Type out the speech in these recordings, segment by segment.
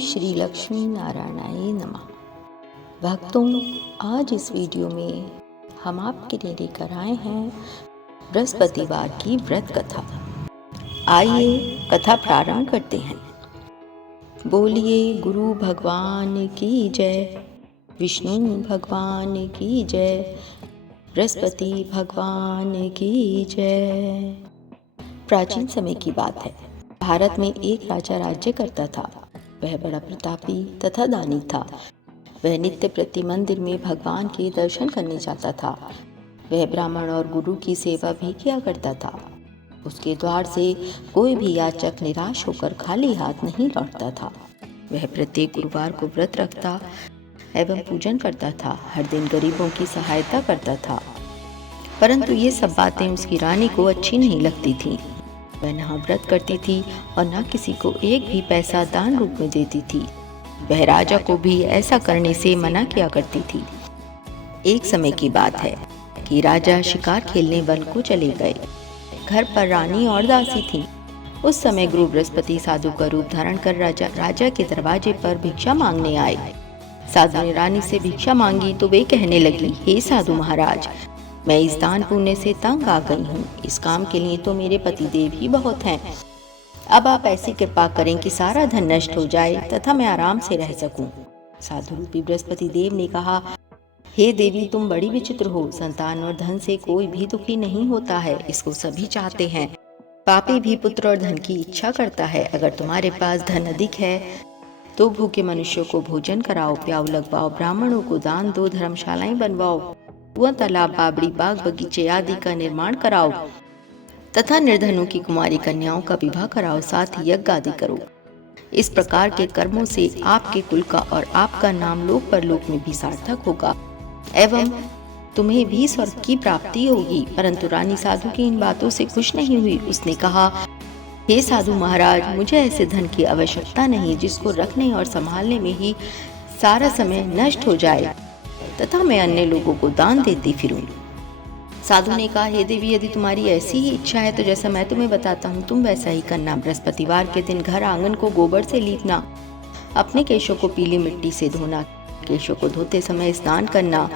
श्री लक्ष्मी नारायणाय नमः। भक्तों, आज इस वीडियो में हम आपके लिए लेकर आए हैं बृहस्पतिवार की व्रत कथा। आइए कथा प्रारंभ करते हैं। बोलिए गुरु भगवान की जय, विष्णु भगवान की जय, बृहस्पति भगवान की जय। प्राचीन समय की बात है। भारत में एक राजा राज्य करता था। वह बड़ा प्रतापी तथा दानी था। वह नित्य प्रति मंदिर में भगवान के दर्शन करने जाता था। वह ब्राह्मण और गुरु की सेवा भी किया करता था। उसके द्वार से कोई भी याचक निराश होकर खाली हाथ नहीं लौटता था। वह प्रत्येक गुरुवार को व्रत रखता एवं पूजन करता था। हर दिन गरीबों की सहायता करता था। परंतु ये सब बातें उसकी रानी को अच्छी नहीं लगती थीं। वह न व्रत करती थी और न किसी को एक भी पैसा दान रूप में देती थी। वह राजा को भी ऐसा करने से मना किया करती थी। एक समय की बात है कि राजा शिकार खेलने वन को चले गए। घर पर रानी और दासी थी। उस समय गुरु बृहस्पति साधु का रूप धारण कर राजा के दरवाजे पर भिक्षा मांगने आए। साधु ने रानी से भिक्षा मांगी तो वे कहने लगी, हे साधु महाराज, मैं इस दान पुण्य से तंग आ गई हूँ। इस काम के लिए तो मेरे पतिदेव ही बहुत हैं। अब आप ऐसी कृपा करें कि सारा धन नष्ट हो जाए तथा मैं आराम से रह सकूं। साधु रूपी बृहस्पति देव ने कहा, हे देवी, तुम बड़ी विचित्र हो। संतान और धन से कोई भी दुखी नहीं होता है, इसको सभी चाहते हैं। पापी भी पुत्र और धन की इच्छा करता है। अगर तुम्हारे पास धन अधिक है तो भूखे मनुष्यों को भोजन कराओ, प्याऊ लगवाओ, ब्राह्मणों को दान दो, धर्मशालाएं बनवाओ, कुआं, तालाब, बावड़ी, बाग बगीचे आदि का निर्माण कराओ तथा निर्धनों की कुमारी कन्याओं का विवाह कराओ, साथ ही यज्ञ आदि करो। इस प्रकार के कर्मों से आपके कुल का और आपका नाम लोक परलोक में भी सार्थक होगा एवं तुम्हें भी स्वर्ग की प्राप्ति होगी। परंतु रानी साधु की इन बातों से खुश नहीं हुई। उसने कहा, हे साधु महाराज, मुझे ऐसे धन की आवश्यकता नहीं जिसको रखने और संभालने में ही सारा समय नष्ट हो जाए तथा मैं अन्य लोगों को दान देती फिरूं। साधु ने कहा, हे देवी, यदि तुम्हारी ऐसी ही इच्छा है तो जैसा मैं तुम्हें बताता हूँ तुम वैसा ही करना। बृहस्पतिवार के दिन घर आंगन को गोबर से लीपना, अपने केशों को पीली मिट्टी से धोना, केशों को धोते समय स्नान करना,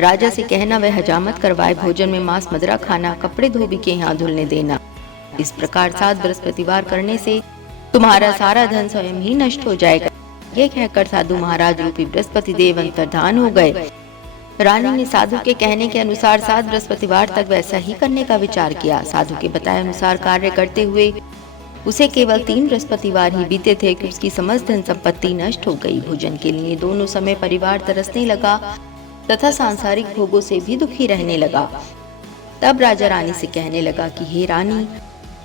राजा से कहना वह हजामत करवाए, भोजन में मांस मदिरा खाना, कपड़े धोबी के यहाँ धुलने देना। इस प्रकार 7 बृहस्पतिवार करने से तुम्हारा सारा धन स्वयं ही नष्ट हो जाएगा। ये कहकर साधु महाराज रूपी बृहस्पति देव अंतर्धान हो गए। रानी ने साधु के कहने के अनुसार 7 बृहस्पतिवार तक वैसा ही करने का विचार किया। साधु के बताए अनुसार कार्य करते हुए उसे केवल 3 बृहस्पतिवार ही बीते थे कि उसकी समस्त धन संपत्ति नष्ट हो गई। भोजन के लिए दोनों समय परिवार तरसने लगा तथा सांसारिक भोगों से भी दुखी रहने लगा। तब राजा रानी से कहने लगा कि हे रानी,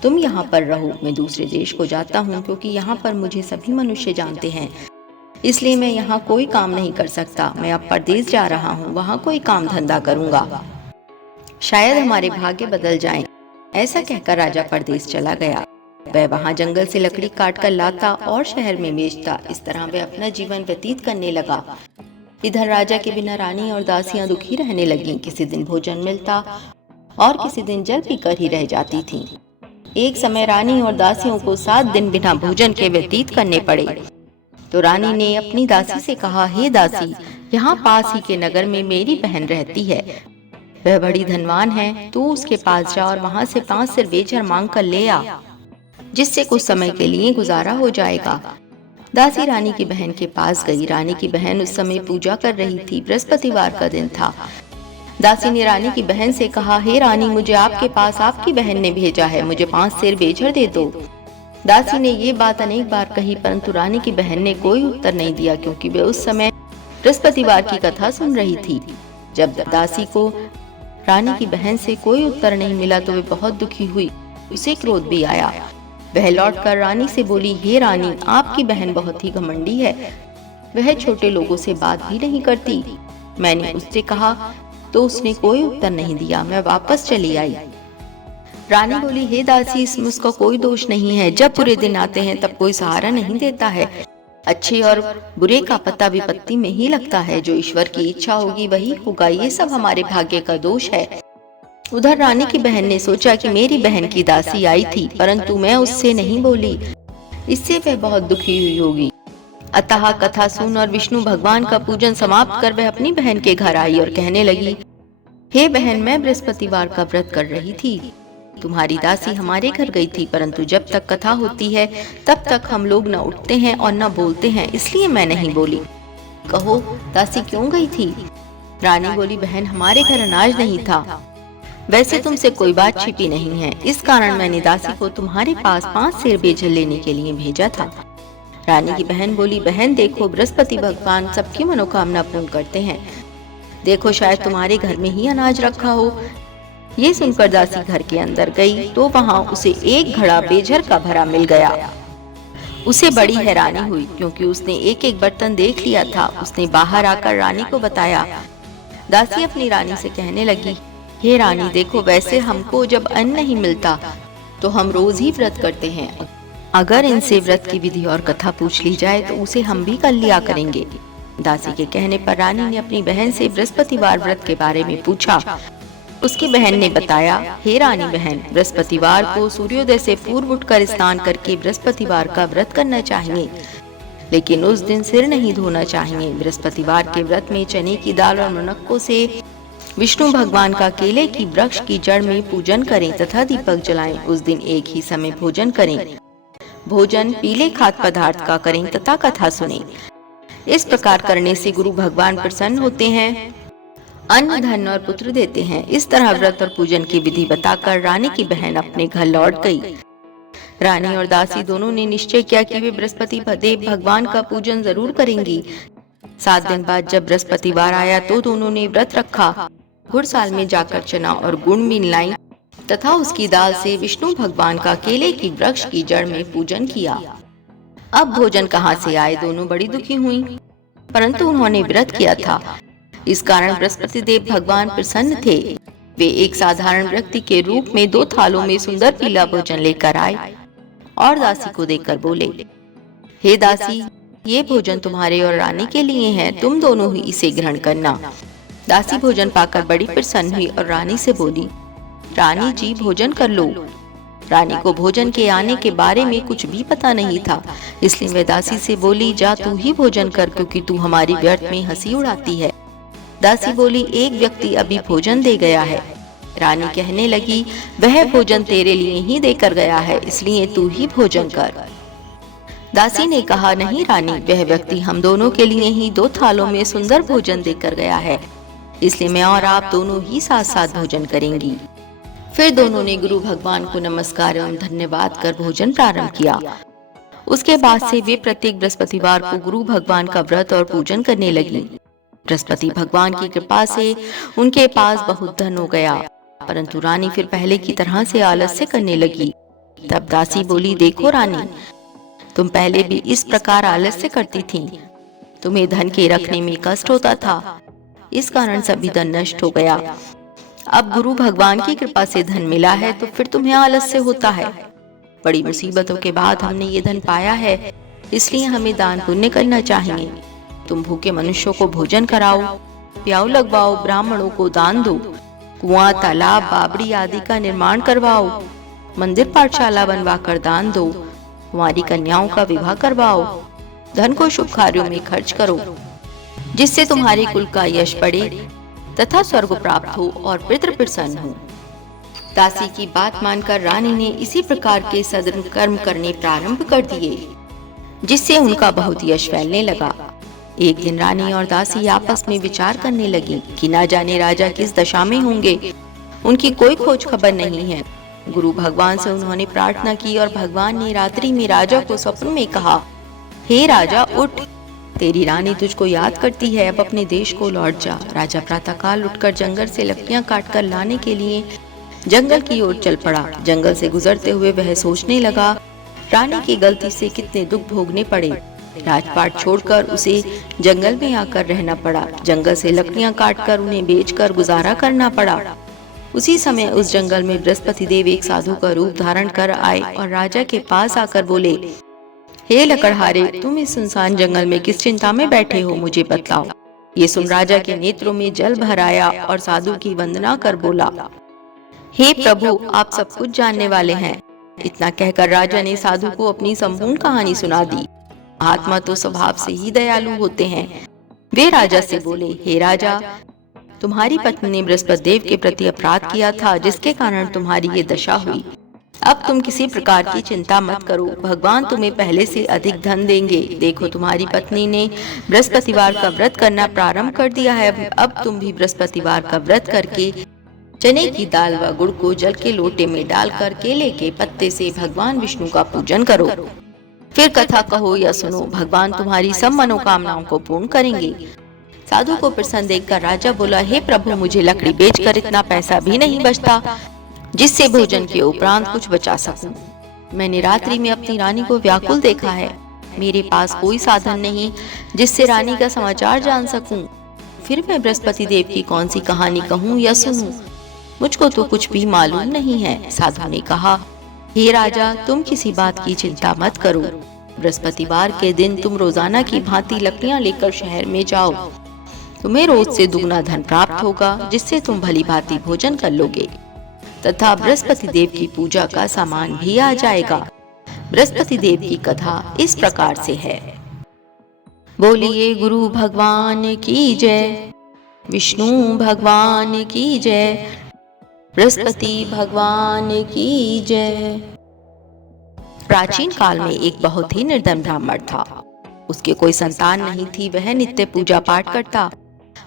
तुम यहाँ पर रहो, मैं दूसरे देश को जाता हूँ, क्योंकि यहाँ पर मुझे सभी मनुष्य जानते हैं, इसलिए मैं यहाँ कोई काम नहीं कर सकता। मैं अब परदेश जा रहा हूँ, वहाँ कोई काम धंधा करूँगा, शायद हमारे भाग्य बदल जाएं। ऐसा कहकर राजा परदेश चला गया। वह वहाँ जंगल से लकड़ी काट कर लाता और शहर में बेचता। इस तरह वह अपना जीवन व्यतीत करने लगा। इधर राजा के बिना रानी और दासियां दुखी रहने लगीं। किसी दिन भोजन मिलता और किसी दिन जल पीकर ही रह जाती थीं। एक समय रानी और दासियों को 7 दिन बिना भोजन के व्यतीत करने पड़े। तो रानी ने अपनी दासी से कहा, हे दासी, यहाँ पास ही के नगर में मेरी बहन रहती है। वह बड़ी धनवान है, तू उसके पास जा और वहाँ से 5 सिर बेचर मांग कर ले आ, जिससे कुछ समय के लिए गुजारा हो जाएगा। दासी रानी की बहन के पास गई। रानी की बहन उस समय पूजा कर रही थी। बृहस्पतिवार का दिन था। दासी ने रानी की बहन से कहा, हे रानी, मुझे आपके पास आपकी बहन ने भेजा है, मुझे 5 सेर बेचर दे दो। दासी ने ये बात अनेक बार कही, परंतु रानी की बहन ने कोई उत्तर नहीं दिया, क्योंकि वे उस समय बृहस्पतिवार की कथा सुन रही थी। जब दासी को रानी की बहन से कोई उत्तर नहीं मिला तो वे बहुत दुखी हुई। उसे क्रोध भी आया। वह लौटकर रानी से बोली, हे रानी, आपकी बहन बहुत ही घमंडी है। वह छोटे लोगों से बात भी नहीं करती। मैंने उससे कहा तो उसने कोई उत्तर नहीं दिया। मैं वापस चली आई। रानी बोली, हे दासी, इसमें उसका कोई दोष नहीं है। जब बुरे दिन आते हैं तब कोई सहारा नहीं देता है। अच्छे और बुरे का पता विपत्ति में ही लगता है। जो ईश्वर की इच्छा होगी वही होगा। ये सब हमारे भाग्य का दोष है। उधर रानी की बहन ने सोचा कि मेरी बहन की दासी आई थी, परंतु मैं उससे नहीं बोली, इससे वह बहुत दुखी हुई होगी। अतः कथा सुन और विष्णु भगवान का पूजन समाप्त कर वह अपनी बहन के घर आई और कहने लगी, हे बहन, मैं बृहस्पतिवार का व्रत कर रही थी। तुम्हारी दासी हमारे घर गई थी, परंतु जब तक कथा होती है तब तक हम लोग न उठते हैं और न बोलते हैं, इसलिए मैं नहीं बोली। कहो, दासी क्यों गई थी? रानी बोली, बहन, हमारे घर अनाज नहीं था। वैसे तुमसे कोई बात छिपी नहीं है, इस कारण मैंने दासी को तुम्हारे पास 5 सेर बेजल लेने के लिए भेजा था। रानी की बहन बोली, बहन देखो, बृहस्पति भगवान सबकी मनोकामना पूर्ण करते हैं। देखो, शायद तुम्हारे घर में ही अनाज रखा हो। ये सुनकर दासी घर के अंदर गई तो वहाँ उसे एक घड़ा बेझर का भरा मिल गया। उसे बड़ी हैरानी हुई, क्योंकि उसने एक एक बर्तन देख लिया था। उसने बाहर आकर रानी को बताया। दासी अपनी रानी से कहने लगी, हे रानी, देखो, वैसे हमको जब अन्न नहीं मिलता तो हम रोज ही व्रत करते हैं। अगर इनसे व्रत की विधि और कथा पूछ ली जाए तो उसे हम भी कर लिया करेंगे। दासी के कहने पर रानी ने अपनी बहन से बृहस्पतिवार व्रत के बारे में पूछा। उसकी बहन ने बताया, हे रानी बहन, बृहस्पतिवार को सूर्योदय से पूर्व उठकर स्नान करके बृहस्पतिवार का व्रत करना चाहिए, लेकिन उस दिन सिर नहीं धोना चाहिए। बृहस्पतिवार के व्रत में चने की दाल और मुनक्कों से विष्णु भगवान का केले की वृक्ष की जड़ में पूजन करें तथा दीपक जलाएं। उस दिन एक ही समय भोजन करें। भोजन पीले खाद्य पदार्थ का करें तथा कथा सुनें। इस प्रकार करने से गुरु भगवान प्रसन्न होते हैं, अन्न, धन और पुत्र देते हैं। इस तरह व्रत और पूजन की विधि बताकर रानी की बहन अपने घर लौट गई। रानी और दासी दोनों ने निश्चय किया कि वे बृहस्पति देव भगवान का पूजन जरूर करेंगी। 7 दिन बाद जब बृहस्पतिवार आया तो दोनों ने व्रत रखा। घुड़साल में जाकर चना और गुड़ मिलाई तथा उसकी दाल से विष्णु भगवान का केले की वृक्ष की जड़ में पूजन किया। अब भोजन कहाँ से आए? दोनों बड़ी दुखी हुई, परंतु उन्होंने व्रत किया था, इस कारण बृहस्पति देव भगवान प्रसन्न थे। वे एक साधारण व्यक्ति के रूप में 2 थालों में सुंदर पीला भोजन लेकर आए और दासी को देकर बोले, हे दासी, ये भोजन तुम्हारे और रानी के लिए है, तुम दोनों ही इसे ग्रहण करना। दासी भोजन पाकर बड़ी प्रसन्न हुई और रानी से बोली, रानी जी, भोजन कर लो। रानी को भोजन के आने के बारे में कुछ भी पता नहीं था, इसलिए वे दासी से बोली, जा तू ही भोजन कर, क्योंकि तू हमारी व्यर्थ में हंसी उड़ाती है। दासी बोली, एक व्यक्ति अभी भोजन दे गया है। रानी कहने लगी, वह भोजन तेरे लिए ही देकर गया है, इसलिए तू ही भोजन कर। दासी ने कहा, नहीं रानी, वह व्यक्ति हम दोनों के लिए ही 2 थालों में सुंदर भोजन देकर गया है, इसलिए मैं और आप दोनों ही साथ साथ भोजन करेंगी। फिर दोनों ने गुरु भगवान को नमस्कार एवं धन्यवाद कर भोजन प्रारंभ किया। उसके बाद से वे प्रत्येक बृहस्पतिवार को गुरु भगवान का व्रत और पूजन करने लगी। बृहस्पति भगवान की कृपा से उनके पास बहुत धन हो गया, परंतु रानी फिर पहले की तरह से आलस्य करने लगी। तब दासी बोली, देखो रानी, तुम पहले भी इस प्रकार आलस्य करती थी। तुम्हें धन के रखने में कष्ट होता था, इस कारण सभी धन नष्ट हो गया। अब गुरु भगवान की कृपा से धन मिला है तो फिर तुम्हें आलस्य होता है। बड़ी मुसीबतों के बाद हमने ये धन पाया है, इसलिए हमें दान पुण्य करना चाहिए। तुम भूखे मनुष्यों को भोजन कराओ, प्याऊ लगवाओ, ब्राह्मणों को दान दो, कुआं, तालाब, बावड़ी आदि का निर्माण करवाओ, मंदिर पाठशाला बनवाकर दान दो, कुंवारी कन्याओं का विवाह करवाओ, धन को शुभ कार्यों में खर्च करो, जिससे तुम्हारे कुल का यश बढ़े तथा स्वर्ग प्राप्त हो और पितृ प्रसन्न हो। दासी की बात मानकर रानी ने इसी प्रकार के सदन कर्म करने प्रारंभ कर दिए, जिससे उनका बहुत यश फैलने लगा। एक दिन रानी और दासी आपस में विचार करने लगी कि ना जाने राजा किस दशा में होंगे, उनकी कोई खोज खबर नहीं है। गुरु भगवान से उन्होंने प्रार्थना की और भगवान ने रात्रि में राजा को स्वप्न में कहा, हे राजा, उठ, तेरी रानी तुझको याद करती है, अब अपने देश को लौट जा। राजा प्रातःकाल उठकर जंगल से लकड़ियां काटकर लाने के लिए जंगल की ओर चल पड़ा। जंगल से गुजरते हुए वह सोचने लगा, रानी की गलती से कितने दुख भोगने पड़े। राजपाट छोड़कर उसे जंगल में आकर रहना पड़ा। जंगल से लकड़ियां काटकर उन्हें बेचकर गुजारा करना पड़ा। उसी समय उस जंगल में बृहस्पति देव एक साधु का रूप धारण कर आए और राजा के पास आकर बोले, हे लकड़हारे, तुम इस सुनसान जंगल में किस चिंता में बैठे हो, मुझे बतलाओ। ये सुन राजा के नेत्रों में जल भर आया और साधु की वंदना कर बोला, हे प्रभु, आप सब कुछ जानने वाले हैं। इतना कहकर राजा ने साधु को अपनी संपूर्ण कहानी सुना दी। महात्मा तो स्वभाव से ही दयालु होते हैं। वे राजा से बोले, हे राजा, तुम्हारी पत्नी ने बृहस्पति देव के प्रति अपराध किया था, जिसके कारण तुम्हारी ये दशा हुई। अब तुम किसी प्रकार की चिंता मत करो, भगवान तुम्हें पहले से अधिक धन देंगे। देखो, तुम्हारी पत्नी ने बृहस्पतिवार का व्रत करना प्रारंभ कर दिया है। अब तुम भी बृहस्पतिवार का व्रत करके चने की दाल व गुड़ को जल के लोटे में डालकर केले के पत्ते से भगवान विष्णु का पूजन करो। फिर कथा कहो या सुनो, भगवान तुम्हारी सब मनोकामनाओं को पूर्ण करेंगे। साधु को प्रसन्न देखकर राजा बोला, हे प्रभु, मुझे लकड़ी बेचकर इतना पैसा भी नहीं बचता जिससे भोजन के उपरांत कुछ बचा सकूं। मैंने रात्रि में अपनी रानी को व्याकुल देखा है। मेरे पास कोई साधन नहीं जिससे रानी का समाचार जान सकूं। फिर मैं बृहस्पति देव की कौन सी कहानी कहूं या सुनूं? मुझको तो कुछ भी मालूम नहीं है। साधु ने कहा, हे राजा, तुम किसी बात की चिंता मत करो। बृहस्पतिवार के दिन तुम रोजाना की भांति लकड़ियां लेकर शहर में जाओ। तुम्हें रोज से दुगना धन प्राप्त होगा, जिससे तुम भली भांति भोजन कर लोगे तथा बृहस्पति देव की पूजा का सामान भी आ जाएगा। बृहस्पति देव की कथा इस प्रकार से है। बोलिए गुरु भगवान की जय, विष्णु भगवान की जय, बृहस्पति भगवान की जय। प्राचीन काल में एक बहुत ही निर्धन ब्राह्मण था। उसके कोई संतान नहीं थी। वह नित्य पूजा पाठ करता,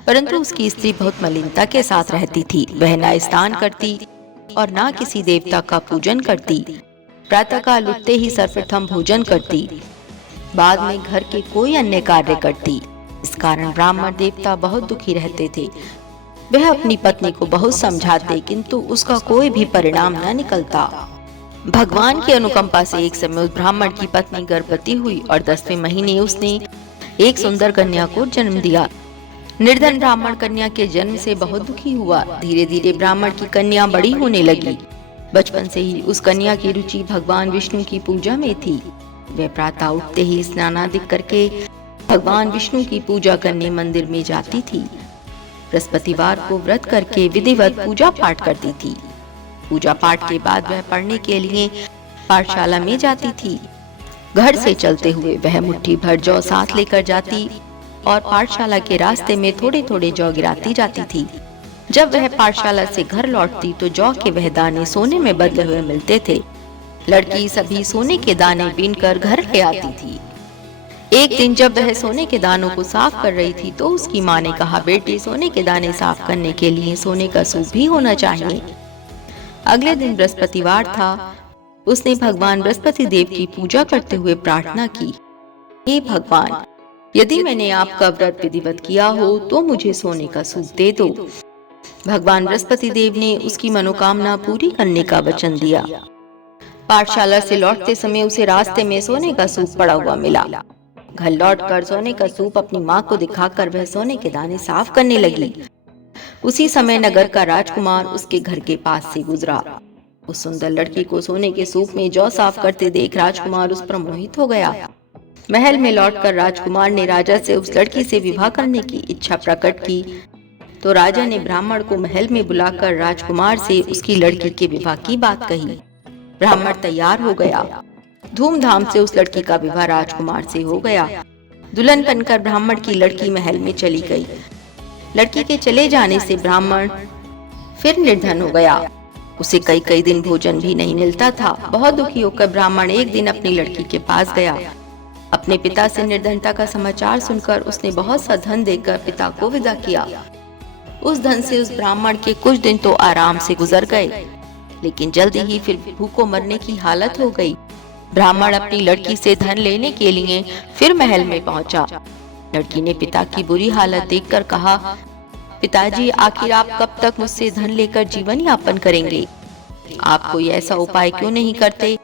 परंतु उसकी स्त्री बहुत मलिनता के साथ रहती थी। वह न स्नान करती और न किसी देवता का पूजन करती। प्रातःकाल उठते ही सर्वप्रथम भोजन करती, बाद में घर के कोई अन्य कार्य करती। इस कारण ब्राह्मण देवता बहुत दुखी रहते थे। वह अपनी पत्नी को बहुत समझाते, किंतु उसका कोई भी परिणाम न निकलता। भगवान की अनुकंपा से एक समय उस ब्राह्मण की पत्नी गर्भवती हुई और 10वें महीने उसने एक सुंदर कन्या को जन्म दिया। निर्धन ब्राह्मण कन्या के जन्म से बहुत दुखी हुआ। धीरे धीरे ब्राह्मण की कन्या बड़ी होने लगी। बचपन से ही उस कन्या की रुचि भगवान विष्णु की पूजा में थी। वह प्रातः उठते ही स्नानादि करके भगवान विष्णु की पूजा करने मंदिर में जाती थी। बृहस्पतिवार को व्रत करके विधिवत पूजा पाठ करती थी। पूजा पाठ के बाद वह पढ़ने के लिए पाठशाला में जाती थी। घर से चलते हुए वह मुट्ठी भर जौ साथ लेकर जाती और पाठशाला के रास्ते में थोड़े थोड़े जौ गिराती जाती थी। जब वह पाठशाला से घर लौटती तो जौ के वह दाने सोने में बदले हुए मिलते थे। लड़की सभी सोने के दाने बीनकर घर ले आती थी। एक दिन जब वह सोने के दानों को साफ कर रही थी तो उसकी माँ ने कहा, बेटी, सोने के दाने साफ करने के लिए सोने का सूप भी होना चाहिए। अगले दिन बृहस्पतिवार था। उसने भगवान बृहस्पति देव की पूजा करते हुए प्रार्थना की, हे भगवान, यदि मैंने आपका व्रत विधिवत किया हो तो मुझे सोने का सूप दे दो। भगवान बृहस्पति देव ने उसकी मनोकामना पूरी करने का वचन दिया। पाठशाला से लौटते समय उसे रास्ते में सोने का सूप पड़ा हुआ मिला। घर लौटकर सोने का सूप अपनी माँ को दिखाकर वह सोने के दाने साफ करने लगी। उसी समय नगर का राजकुमार उसके घर के पास से गुजरा। उस सुंदर लड़की को सोने के सूप में जौ साफ करते देख राजकुमार उस पर मोहित हो गया। महल में लौटकर राजकुमार ने राजा से उस लड़की से विवाह करने की इच्छा प्रकट की। तो राजा ने ब्राह्मण को महल में बुलाकर राजकुमार से उसकी लड़की के विवाह की बात कही। ब्राह्मण तैयार हो गया। धूमधाम से उस लड़की का विवाह राजकुमार से हो गया। दुल्हन बनकर ब्राह्मण की लड़की महल में चली गई। लड़की के चले जाने से ब्राह्मण फिर निर्धन हो गया। उसे कई कई दिन भोजन भी नहीं मिलता था। बहुत दुखी होकर ब्राह्मण एक दिन अपनी लड़की के पास गया। अपने पिता से निर्धनता का समाचार सुनकर उसने बहुत सा धन देकर पिता को विदा किया। उस धन से उस ब्राह्मण के कुछ दिन तो आराम से गुजर गए, लेकिन जल्दी ही फिर भूखों मरने की हालत हो गई। ब्राह्मण अपनी लड़की से धन लेने के लिए फिर महल में पहुंचा। लड़की ने पिता की बुरी हालत देखकर कहा, पिताजी, आखिर आप कब तक मुझसे धन लेकर जीवन यापन करेंगे? आप कोई ऐसा उपाय क्यों नहीं करते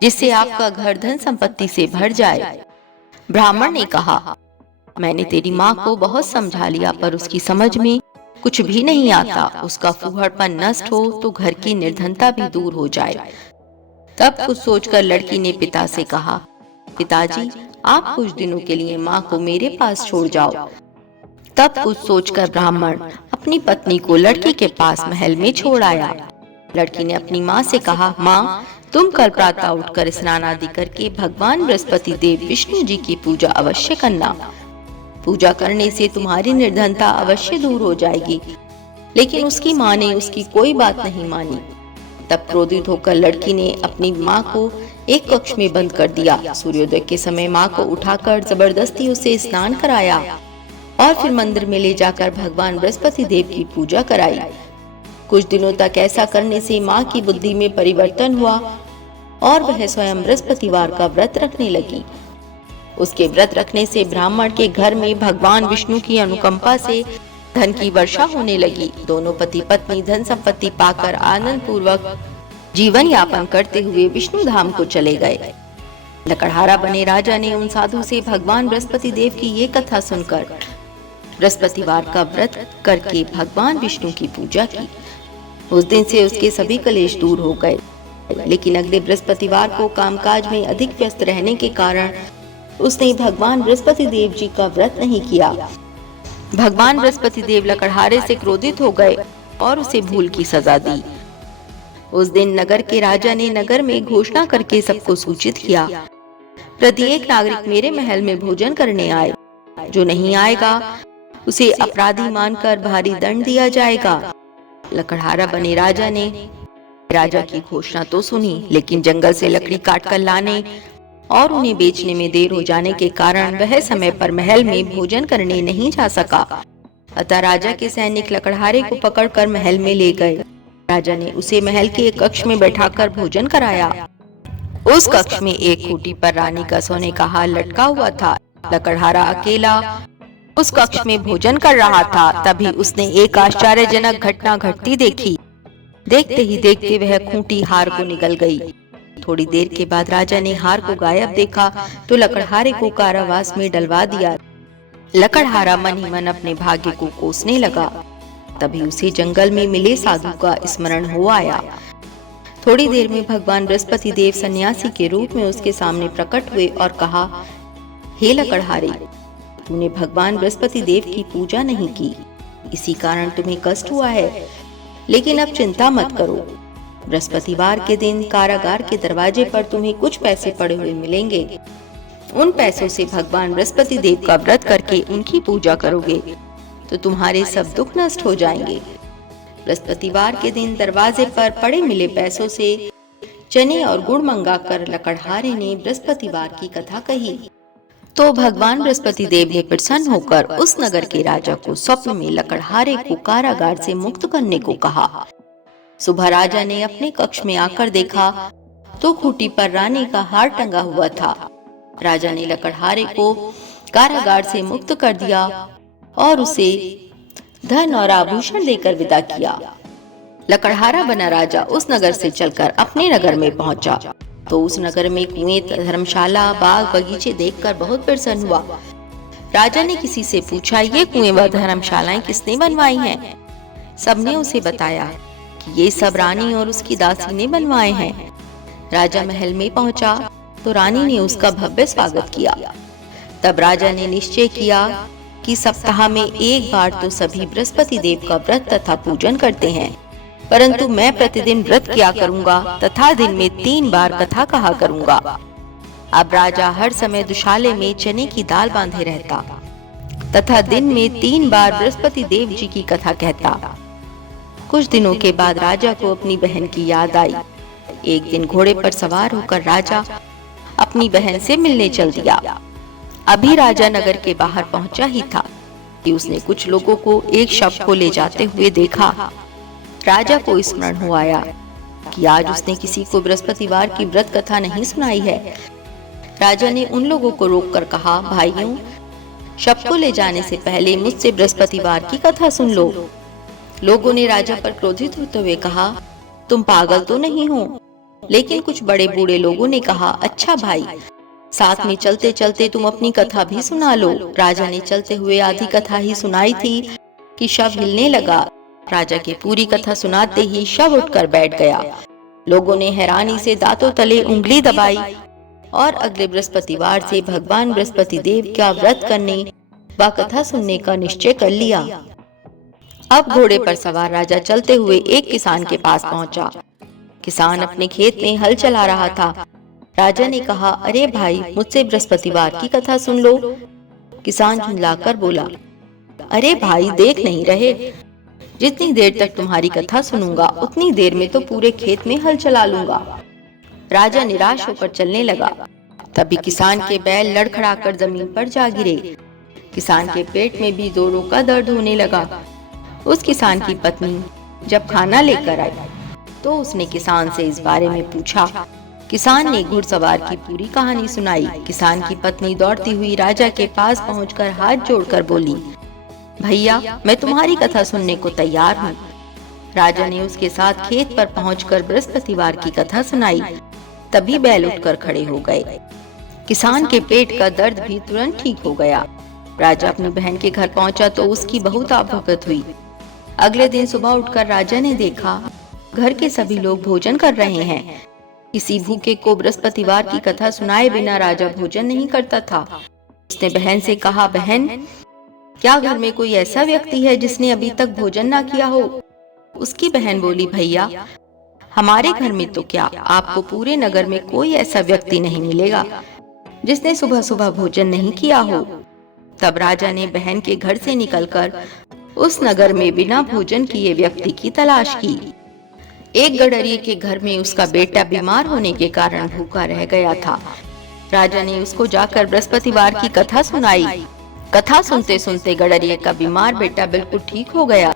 जिससे आपका घर धन संपत्ति से भर जाए? ब्राह्मण ने कहा, मैंने तेरी माँ को बहुत समझा लिया, पर उसकी समझ में कुछ भी नहीं आता। उसका फूहड़पन नष्ट हो तो घर की निर्धनता भी दूर हो जाए। तब कुछ सोचकर लड़की ने पिता से कहा, पिताजी, आप कुछ दिनों के लिए माँ को मेरे पास छोड़ जाओ। तब कुछ सोचकर ब्राह्मण अपनी पत्नी को लड़की के पास महल में छोड़ आया। लड़की ने अपनी माँ से कहा, माँ, तुम कल प्रातः उठकर स्नान आदि करके भगवान बृहस्पति देव विष्णु जी की पूजा अवश्य करना। पूजा करने से तुम्हारी निर्धनता अवश्य दूर हो जाएगी। लेकिन उसकी माँ ने उसकी कोई बात नहीं मानी। तब क्रोधित होकर लड़की ने अपनी माँ को एक कक्ष में बंद कर दिया। सूर्योदय के समय माँ को उठाकर जबरदस्ती उसे स्नान कराया और फिर मंदिर में ले जाकर भगवान बृहस्पति देव की पूजा कराई। कुछ दिनों तक ऐसा करने से माँ की बुद्धि में परिवर्तन हुआ और वह स्वयं बृहस्पतिवार का व्रत रखने लगी। उसके व्रत रखने से ब्राह्मण के घर में भगवान विष्णु की अनुकंपा से धन की वर्षा होने लगी। दोनों पति पत्नी धन संपत्ति पाकर आनंद पूर्वक जीवन यापन करते हुए विष्णु धाम को चले गए। लकड़हारा बने राजा ने उन साधु से भगवान बृहस्पति देव की ये कथा सुनकर बृहस्पतिवार का व्रत करके भगवान विष्णु की पूजा की। उस दिन से उसके सभी कलेश दूर हो गए। लेकिन अगले बृहस्पतिवार को कामकाज में अधिक व्यस्त रहने के कारण उसने भगवान बृहस्पति देव जी का व्रत नहीं किया। भगवान बृहस्पति देव लकड़हारे से क्रोधित हो गए और उसे भूल की सजा दी। उस दिन नगर के राजा ने नगर में घोषणा करके सबको सूचित किया, प्रत्येक नागरिक मेरे महल में भोजन करने आए। जो नहीं आएगा उसे अपराधी मानकर भारी दंड दिया जाएगा। लकड़हारा बने राजा ने राजा की घोषणा तो सुनी, लेकिन जंगल से लकड़ी काटकर लाने और उन्हें बेचने में देर हो जाने के कारण वह समय पर महल में भोजन करने नहीं जा सका। अतः राजा के सैनिक लकड़हारे को पकड़कर महल में ले गए। राजा ने उसे महल के एक कक्ष में बैठाकर भोजन कराया। उस कक्ष में एक खूंटी पर रानी का सोने का हार लटका हुआ था। लकड़हारा अकेला उस कक्ष में भोजन कर रहा था। तभी उसने एक आश्चर्यजनक घटना घटती देखी। देखते ही देखते वह खूंटी हार को निगल गई। थोड़ी देर के बाद राजा ने हार को गायब देखा तो लकड़हारे को कारावास में डलवा दिया। लकड़हारा मन ही मन अपने भाग्य को कोसने लगा। तभी उसे जंगल में मिले साधु का स्मरण हो आया। थोड़ी देर में भगवान बृहस्पति देव सन्यासी के रूप में उसके सामने प्रकट हुए और कहा, हे लकड़हारे, तूने भगवान बृहस्पति देव की पूजा नहीं की, इसी कारण तुम्हें कष्ट हुआ है। लेकिन अब चिंता मत करो। बृहस्पतिवार के दिन कारागार के दरवाजे पर तुम्हें कुछ पैसे पड़े हुए मिलेंगे। उन पैसों से भगवान बृहस्पति देव का व्रत करके उनकी पूजा करोगे तो तुम्हारे सब दुख नष्ट हो जाएंगे। बृहस्पतिवार के दिन दरवाजे पर पड़े मिले पैसों से चने और गुड़ मंगाकर लकड़हारे ने बृहस्पतिवार की कथा कही। तो भगवान बृहस्पति देव ने प्रसन्न होकर उस नगर के राजा को स्वप्न में लकड़हारे को कारागार से मुक्त करने को कहा। सुबह राजा ने अपने कक्ष में आकर देखा तो खूंटी पर रानी का हार टंगा हुआ था। राजा ने लकड़हारे को कारागार से मुक्त कर दिया और उसे धन और आभूषण देकर विदा किया। लकड़हारा बना राजा उस नगर से चलकर अपने नगर में पहुंचा तो उस नगर में कुएं, धर्मशाला, बाग बगीचे देखकर बहुत प्रसन्न हुआ। राजा ने किसी से पूछा, ये कुएं व धर्मशालाएं किसने बनवाई हैं? सबने उसे बताया कि ये सब रानी और उसकी दासी ने बनवाए हैं। राजा महल में पहुंचा तो रानी ने उसका भव्य स्वागत किया। तब राजा ने निश्चय किया कि सप्ताह में एक बार तो सभी बृहस्पति देव का व्रत तथा पूजन करते हैं, परंतु मैं प्रतिदिन व्रत किया करूंगा तथा दिन में 3 बार कथा कहा करूंगा। अब राजा हर समय दुशाले में चने की दाल बांधे रहता तथा दिन में 3 बार बृहस्पति देव जी की कथा कहता। कुछ दिनों के बाद राजा को अपनी बहन की याद आई। एक दिन घोड़े पर सवार होकर राजा अपनी बहन से मिलने चल दिया। अभी राजा नगर के बाहर पहुंचा ही था कि उसने कुछ लोगों को एक शव को ले जाते हुए देखा। राजा को स्मरण हो आया कि आज उसने किसी को बृहस्पतिवार की व्रत कथा नहीं सुनाई है। राजा ने उन लोगों को रोककर कहा, भाइयों, शव को ले जाने से पहले मुझसे बृहस्पतिवार की कथा सुन लो। लोगों ने राजा पर क्रोधित होते हुए कहा, तुम पागल तो नहीं हो? लेकिन कुछ बड़े बूढ़े लोगों ने कहा, अच्छा भाई, साथ में चलते चलते तुम अपनी कथा भी सुना लो। राजा ने चलते हुए आधी कथा ही सुनाई थी कि शव हिलने लगा। राजा की पूरी कथा सुनाते ही शव उठकर बैठ गया। लोगों ने हैरानी से दांतों तले उंगली दबाई और अगले बृहस्पतिवार से भगवान बृहस्पति देव का व्रत करने व कथा सुनने का निश्चय कर लिया। अब घोड़े पर सवार राजा चलते हुए एक किसान के पास पहुंचा। किसान अपने खेत में हल चला रहा था। राजा ने कहा, अरे भाई, मुझसे बृहस्पतिवार की कथा सुन लो। किसान झुंझलाकर बोला, अरे भाई, देख नहीं रहे, जितनी देर तक तुम्हारी कथा सुनूंगा उतनी देर में तो पूरे खेत में हल चला लूंगा। राजा निराश होकर चलने लगा। तभी किसान के बैल लड़खड़ाकर जमीन पर जा गिरे। किसान के पेट में भी जोरों का दर्द होने लगा। उस किसान की पत्नी जब खाना लेकर आई तो उसने किसान से इस बारे में पूछा। किसान ने घुड़सवार की पूरी कहानी सुनाई। किसान की पत्नी दौड़ती हुई राजा के पास पहुंचकर हाथ जोड़कर बोली, भैया, मैं तुम्हारी कथा सुनने को तैयार हूँ। राजा ने उसके साथ खेत पर पहुंचकर बृहस्पतिवार की कथा सुनाई। तभी बैल उठकर खड़े हो गए। किसान के पेट का दर्द भी तुरंत ठीक हो गया। राजा अपनी बहन के घर पहुंचा तो उसकी बहुत आवभगत हुई। अगले दिन सुबह उठकर राजा ने देखा, घर के सभी लोग भोजन कर रहे हैं। किसी भूखे को बृहस्पतिवार की कथा सुनाए बिना राजा भोजन नहीं करता था। उसने बहन से कहा, बहन, क्या घर में कोई ऐसा व्यक्ति है जिसने अभी तक भोजन ना किया हो? उसकी बहन बोली, भैया, हमारे घर में तो क्या, आपको पूरे नगर में कोई ऐसा व्यक्ति नहीं मिलेगा जिसने सुबह सुबह भोजन नहीं किया हो। तब राजा ने बहन के घर से निकलकर उस नगर में बिना भोजन किए व्यक्ति की तलाश की। एक गडरिये के घर में उसका बेटा बीमार होने के कारण भूखा रह गया था। राजा ने उसको जाकर बृहस्पतिवार की कथा सुनाई। कथा सुनते सुनते गडरिये का बीमार बेटा बिल्कुल ठीक हो गया।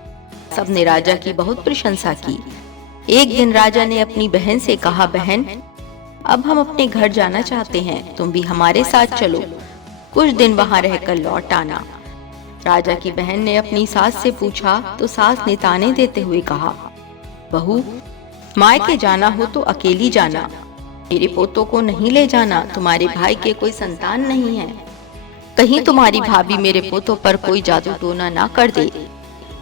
सबने राजा की बहुत प्रशंसा की। एक दिन राजा ने अपनी बहन से कहा, बहन, अब हम अपने घर जाना चाहते हैं, तुम भी हमारे साथ चलो, कुछ दिन वहां रहकर लौट आना। राजा की बहन ने अपनी सास से पूछा तो सास ने ताने देते हुए कहा, बहू, मायके जाना हो तो अकेली जाना, मेरे पोतों को नहीं ले जाना, तुम्हारे भाई के कोई संतान नहीं है, कहीं तुम्हारी भाभी मेरे पोतों पर कोई जादू टोना ना कर दे।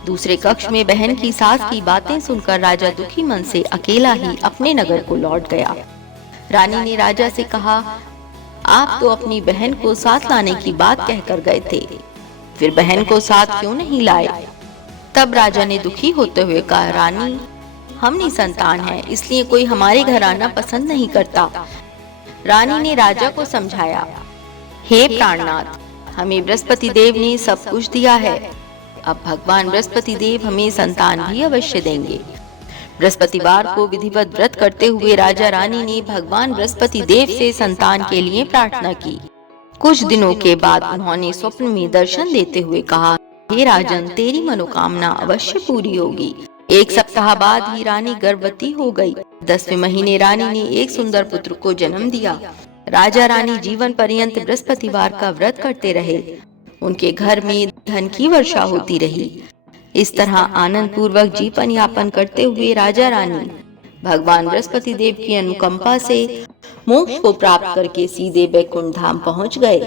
दूसरे कक्ष में बहन की सास की बातें सुनकर राजा दुखी मन से अकेला ही अपने नगर को लौट गया। रानी ने राजा से कहा, आप तो अपनी बहन को साथ लाने की बात कहकर गए थे, फिर बहन को साथ क्यों नहीं लाए? तब राजा ने दुखी होते हुए कहा, रानी, हम निसंतान हैं, इसलिए कोई हमारे घर आना पसंद नहीं करता। रानी ने राजा को समझाया, हे प्राणनाथ, हमें बृहस्पति देव ने सब कुछ दिया है, अब भगवान बृहस्पति देव हमें संतान भी अवश्य देंगे। बृहस्पतिवार को विधिवत व्रत करते हुए राजा रानी ने भगवान बृहस्पति देव से संतान के लिए प्रार्थना की। कुछ दिनों के बाद उन्होंने स्वप्न में दर्शन देते हुए कहा, हे राजन, तेरी मनोकामना अवश्य पूरी होगी। एक सप्ताह बाद ही रानी गर्भवती हो गई। 10वें महीने रानी ने एक सुंदर पुत्र को जन्म दिया। राजा रानी जीवन पर्यंत बृहस्पतिवार का व्रत करते रहे। उनके घर में धन की वर्षा होती रही। इस तरह आनंद पूर्वक जीवन यापन करते हुए राजा रानी भगवान बृहस्पति देव की अनुकंपा से मोक्ष को प्राप्त करके सीधे वैकुंठ धाम पहुंच गए।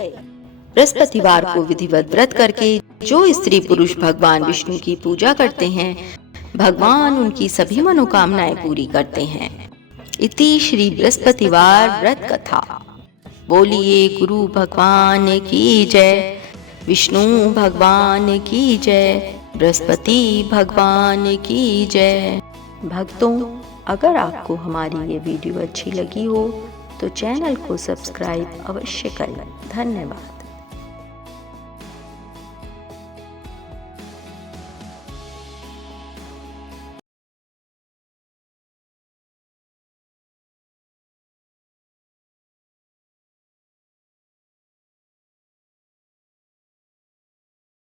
बृहस्पतिवार को विधिवत व्रत करके जो स्त्री पुरुष भगवान विष्णु की पूजा करते हैं, भगवान उनकी सभी मनोकामनाएं पूरी करते हैं। इति श्री बृहस्पतिवार व्रत कथा। बोलिए गुरु भगवान की जय, विष्णु भगवान की जय, बृहस्पति भगवान की जय। भक्तों, अगर आपको हमारी ये वीडियो अच्छी लगी हो तो चैनल को सब्सक्राइब अवश्य करें। धन्यवाद।